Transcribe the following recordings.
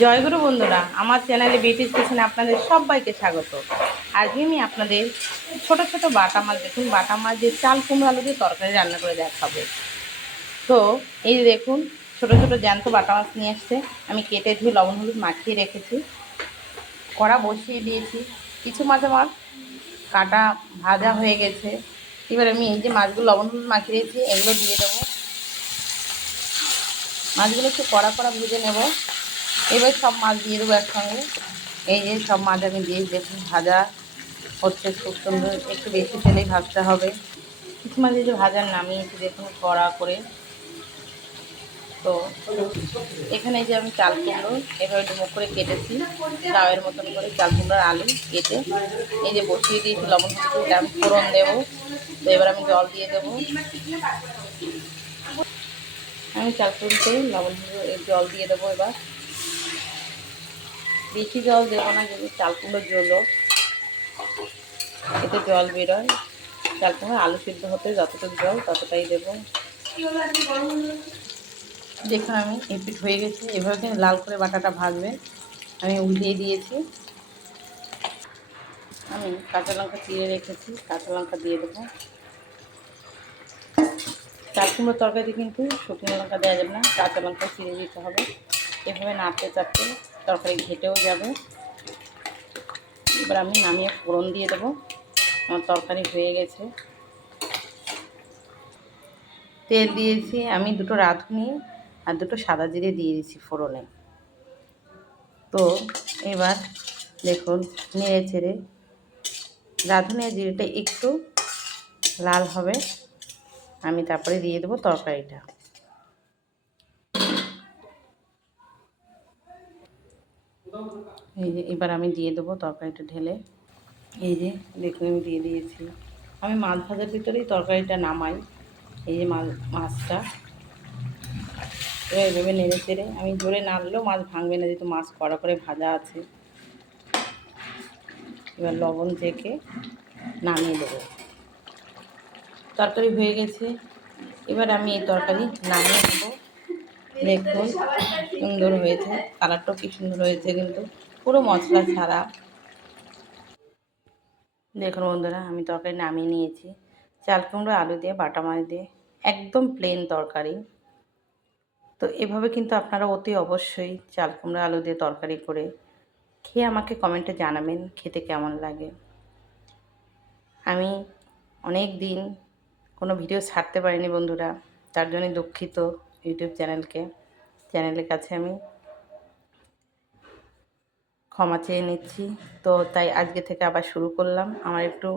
জয়গুরু বন্ধুরা, আমার চ্যানেলে বিউটির কিচেনে আপনাদের সবাইকে স্বাগত। আজকে আমি আপনাদের ছোট ছোট বাটা মাছ, দেখুন বাটা মাছ দিয়ে চাল কুমড়ো আলু দিয়ে তরকারি রান্না করে দেখাবো। তো এই যে দেখুন, ছোট ছোট জ্যান্ত বাটা মাছ নিয়ে এসছে, আমি কেটে ধুয়ে লবণ হলুদ মাখিয়ে রেখেছি। কড়া বসিয়ে দিয়েছি, কিছু মাছ আমার কাটা ভাজা হয়ে গেছে। এবার আমি এই যে মাছগুলো লবণ হলুদ মাখিয়ে দিয়েছি এগুলো দিয়ে দেবো। মাছগুলো একটু কড়া কড়া ভেজে নেব। এবার সব মাছ দিয়ে দেবো একসঙ্গে। এই যে সব মাছ আমি দিয়ে দেখুন ভাজা হচ্ছে খুব সুন্দর, একটু বেশি তেলেই ভাজতে হবে। কিছু মাছ এই যে ভাজা নামিয়েছি দেখুন কড়া করে। তো এখানে যে আমি চাল কুমড়ো এভাবে ডুমো করে কেটেছি, লাউয়ের মতন করে চাল কুমড়োর আলু কেটে এই যে বসিয়ে দিয়েছি লবণ হলুদ, আমি ফোড়ন দেবো। তো এবার আমি জল দিয়ে দেবো। আমি চাল কুমড়োতে লবণ হলুদ জল দিয়ে দেবো। এবার বেশি জল দেবো না, যদি চাল কুমড়ো জলো এতে জল বেরোয়। চাল কুমড়ো আলু সিদ্ধ হতে যতটুকু জল ততটাই দেবো। দেখুন আমি এপিট হয়ে গেছে, এভাবে লাল করে বাটাটা ভাজবে। আমি উল্টিয়ে দিয়েছি। আমি কাঁচা লঙ্কা চিড়ে রেখেছি, কাঁচা লঙ্কা দিয়ে দেবো। চাল কুমড়োর তরকারিতে কিন্তু শুকনো লঙ্কা দেওয়া যাবে না, কাঁচা লঙ্কা চিড়ে দিতে হবে। এভাবে নাড়তে চাড়তে তরকারি ঘেটেও যাবে। এবার আমি নামিয়ে ফোড়ন দিয়ে দেবো। আমার তরকারি হয়ে গেছে। তেল দিয়েছি আমি দুটো রাঁধুনি আর দুটো সাদা জিরে দিয়ে দিয়েছি ফোড়নে। তো এবার দেখুন নেড়ে চেড়ে রাঁধুনি আর জিরেটা একটু লাল হবে, আমি তারপরে দিয়ে দেবো তরকারিটা। এই যে এবার আমি দিয়ে দেবো তরকারিটা ঢেলে। এই যে দেখুন আমি দিয়ে দিয়েছি। আমি মাছ ভাজার ভিতরেই তরকারিটা নামাই। এই যে মাছটা এবার এভাবে নেড়ে চেড়ে, আমি জোরে নাড়লেও মাছ ভাঙবে না, যেহেতু মাছ কড়া করে ভাজা আছে। এবার লবণ চেখে নামিয়ে দেবো। তরকারি হয়ে গেছে, এবার আমি এই তরকারি নামিয়ে নেবো। দেখুন সুন্দর হয়েছে, কালারটাও কি সুন্দর হয়েছে, কিন্তু পুরো মশলা ছাড়া। দেখুন বন্ধুরা আমি তরকারি নামিয়ে নিয়েছি। চাল কুমড়ো আলু দিয়ে বাটা মাছ দিয়ে একদম প্লেন তরকারি। তো এভাবে কিন্তু আপনারা অতি অবশ্যই চাল কুমড়ো আলু দিয়ে তরকারি করে খেয়ে আমাকে কমেন্টে জানাবেন খেতে কেমন লাগে। আমি অনেক দিন কোনো ভিডিও ছাড়তে পারিনি বন্ধুরা, তার জন্য দুঃখিত। ইউটিউব চ্যানেলের কাছে আমি ক্ষমা চেয়ে নিচ্ছি। তো তাই আজকে থেকে আবার শুরু করলাম। আমার একটু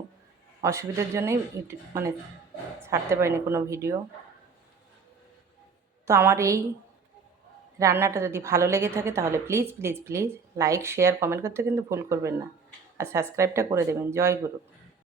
অসুবিধার জন্যই মানে ছাড়তে পারিনি কোনো ভিডিও। তো আমার এই রান্নাটা যদি ভালো লেগে থাকে তাহলে please please please like share comment করতে কিন্তু ভুল করবেন না, আর সাবস্ক্রাইবটা করে দেবেন। জয় গুরু।